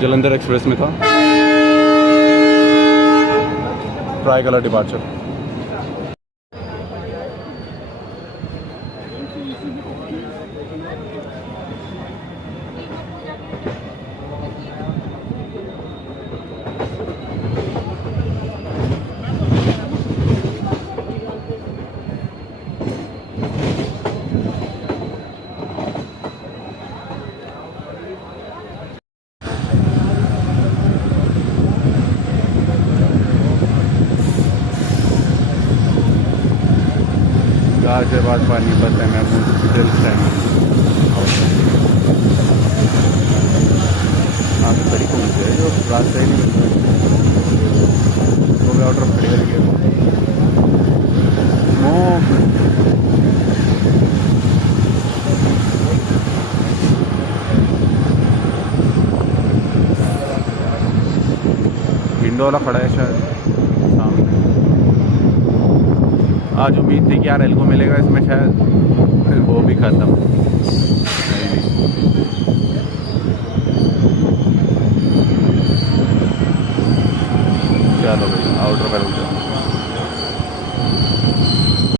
जलंधर एक्सप्रेस में था। Try colour departure. Ghaziabad पानीपत है महमूद दिल टाइम आप बड़ी कौन सी है जो रास्ता ही नहीं मिलता वो भी आउट ऑफ क्लियर गया विंडो वाला खड़ा है शायद सामने। आज उम्मीद थी कि यार एल को मिलेगा इसमें शायद, फिर वो भी ख़त्म। चलो भाई आउटर पर